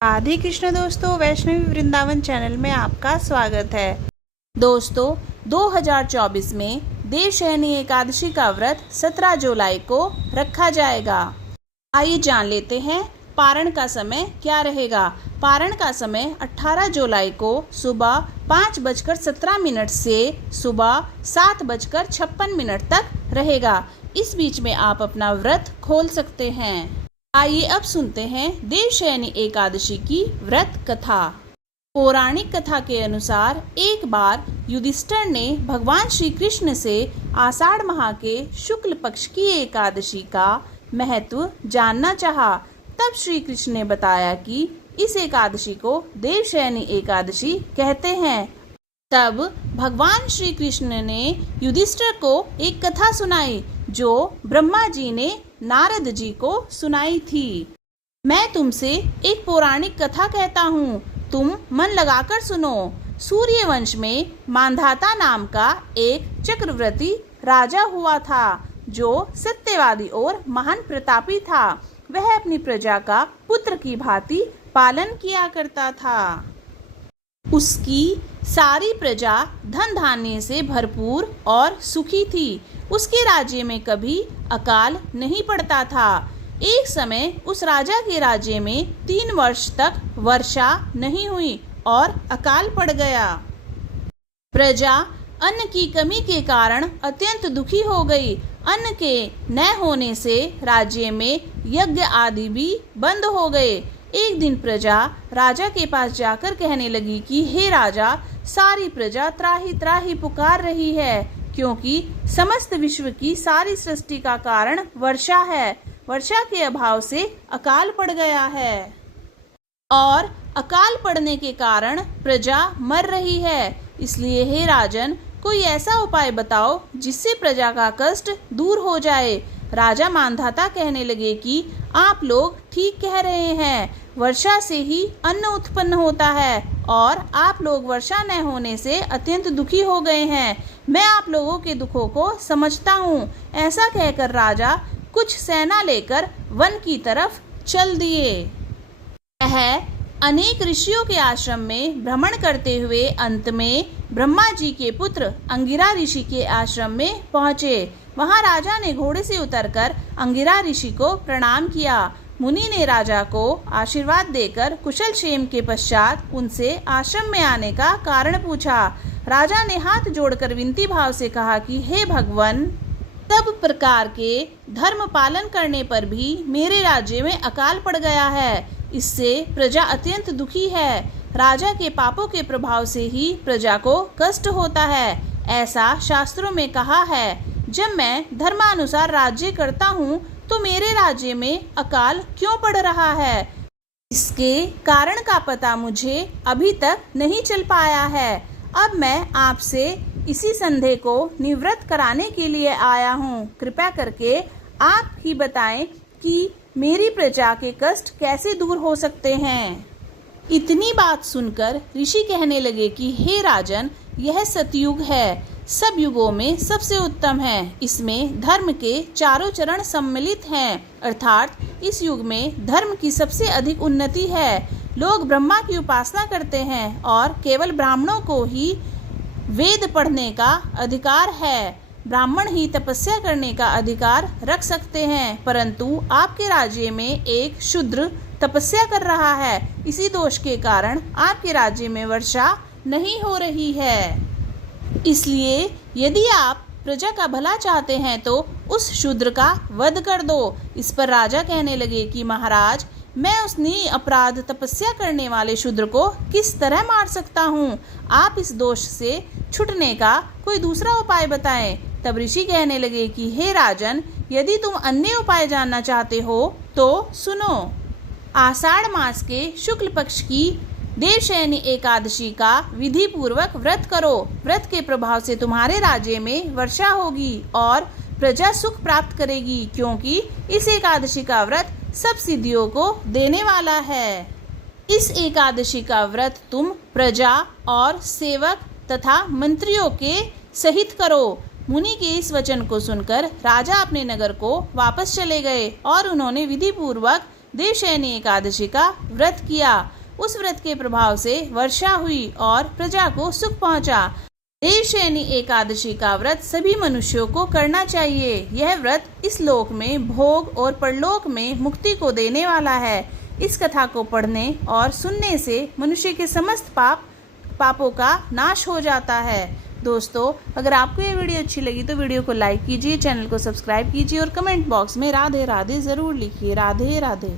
राधे कृष्ण दोस्तों, वैष्णवी वृंदावन चैनल में आपका स्वागत है। दोस्तों, 2024 में देवशयनी एकादशी का व्रत 17 जुलाई को रखा जाएगा। आइए जान लेते हैं पारण का समय क्या रहेगा। पारण का समय 18 जुलाई को सुबह 5:17 से सुबह 7:56 तक रहेगा। इस बीच में आप अपना व्रत खोल सकते हैं। आइए अब सुनते हैं देवशयनी एकादशी की व्रत कथा। पौराणिक कथा के अनुसार एक बार युधिष्ठिर ने भगवान श्री कृष्ण से आषाढ़ माह के शुक्ल पक्ष की एकादशी का महत्व जानना चाहा। तब श्री कृष्ण ने बताया कि इस एकादशी को देवशयनी एकादशी कहते हैं। तब भगवान श्री कृष्ण ने युधिष्ठिर को एक कथा सुनाई जो ब्रह्मा जी ने नारद जी को सुनाई थी। मैं तुमसे एक पौराणिक कथा कहता हूँ, तुम मन लगाकर सुनो। सूर्यवंश में मांधाता नाम का एक चक्रवर्ती राजा हुआ था जो सत्यवादी और महान प्रतापी था। वह अपनी प्रजा का पुत्र की भांति पालन किया करता था। उसकी सारी प्रजा धन धान्य से भरपूर और सुखी थी। उसके राज्य में कभी अकाल नहीं पड़ता था। एक समय उस राजा के राज्य में 3 वर्ष तक वर्षा नहीं हुई और अकाल पड़ गया। प्रजा अन्न की कमी के कारण अत्यंत दुखी हो गई। अन्न के न होने से राज्य में यज्ञ आदि भी बंद हो गए। एक दिन प्रजा राजा के पास जाकर कहने लगी कि हे राजा, सारी प्रजा त्राही त्राही पुकार रही है, क्योंकि समस्त विश्व की सारी सृष्टि का कारण वर्षा है। वर्षा के अभाव से अकाल पड़ गया है और अकाल पड़ने के कारण प्रजा मर रही है। इसलिए हे राजन, कोई ऐसा उपाय बताओ जिससे प्रजा का कष्ट दूर हो जाए। राजा मांधाता कहने लगे कि आप लोग ठीक कह रहे हैं, वर्षा से ही अन्न उत्पन्न होता है और आप लोग वर्षा न होने से अत्यंत दुखी हो गए हैं। मैं आप लोगों के दुखों को समझता हूँ। ऐसा कहकर राजा कुछ सेना लेकर वन की तरफ चल दिए। वह अनेक ऋषियों के आश्रम में भ्रमण करते हुए अंत में ब्रह्मा जी के पुत्र अंगिरा ऋषि के आश्रम में पहुँचे। वहाँ राजा ने घोड़े से उतरकर अंगिरा ऋषि को प्रणाम किया। मुनि ने राजा को आशीर्वाद देकर कुशल क्षेम के पश्चात उनसे आश्रम में आने का कारण पूछा। राजा ने हाथ जोड़कर विनती भाव से कहा कि हे भगवान, सब प्रकार के धर्म पालन करने पर भी मेरे राज्य में अकाल पड़ गया है। इससे प्रजा अत्यंत दुखी है। राजा के पापों के प्रभाव से ही प्रजा को कष्ट होता है। ऐसा शास्त्रों में कहा है। जब मैं धर्मानुसार राज्य करता हूँ तो मेरे राज्य में अकाल क्यों पड़ रहा है? इसके कारण का पता मुझे अभी तक नहीं चल पाया है। अब मैं आपसे इसी संदेह को निवृत्त कराने के लिए आया हूँ। कृपया करके आप ही बताएं कि मेरी प्रजा के कष्ट कैसे दूर हो सकते हैं। इतनी बात सुनकर ऋषि कहने लगे कि हे राजन, यह सतयुग है, सब युगों में सबसे उत्तम है। इसमें धर्म के चारों चरण सम्मिलित हैं, अर्थात इस युग में धर्म की सबसे अधिक उन्नति है। लोग ब्रह्मा की उपासना करते हैं और केवल ब्राह्मणों को ही वेद पढ़ने का अधिकार है। ब्राह्मण ही तपस्या करने का अधिकार रख सकते हैं, परंतु आपके राज्य में एक शूद्र तपस्या कर रहा है। इसी दोष के कारण आपके राज्य में वर्षा नहीं हो रही है। इसलिए यदि आप प्रजा का भला चाहते हैं तो उस शूद्र का वध कर दो। इस पर राजा कहने लगे कि महाराज, मैं उस अपराध तपस्या करने वाले शूद्र को किस तरह मार सकता हूँ? आप इस दोष से छुटने का कोई दूसरा उपाय बताएं। तब ऋषि कहने लगे कि हे राजन, यदि तुम अन्य उपाय जानना चाहते हो तो सुनो। आषाढ़ मास के शुक्ल पक्ष की देवशयनी एकादशी का विधि पूर्वक व्रत करो। व्रत के प्रभाव से तुम्हारे राज्य में वर्षा होगी और प्रजा सुख प्राप्त करेगी, क्योंकि इस एकादशी का व्रत सब सिद्धियों को देने वाला है। इस एकादशी का व्रत तुम प्रजा और सेवक तथा मंत्रियों के सहित करो। मुनि के इस वचन को सुनकर राजा अपने नगर को वापस चले गए और उन्होंने विधि पूर्वक देवशयनी एकादशी का व्रत किया। उस व्रत के प्रभाव से वर्षा हुई और प्रजा को सुख पहुंचा। देवशयनी एकादशी का व्रत सभी मनुष्यों को करना चाहिए। यह व्रत इस लोक में भोग और परलोक में मुक्ति को देने वाला है। इस कथा को पढ़ने और सुनने से मनुष्य के समस्त पापों का नाश हो जाता है। दोस्तों, अगर आपको ये वीडियो अच्छी लगी तो वीडियो को लाइक कीजिए, चैनल को सब्सक्राइब कीजिए और कमेंट बॉक्स में राधे राधे ज़रूर लिखिए। राधे राधे।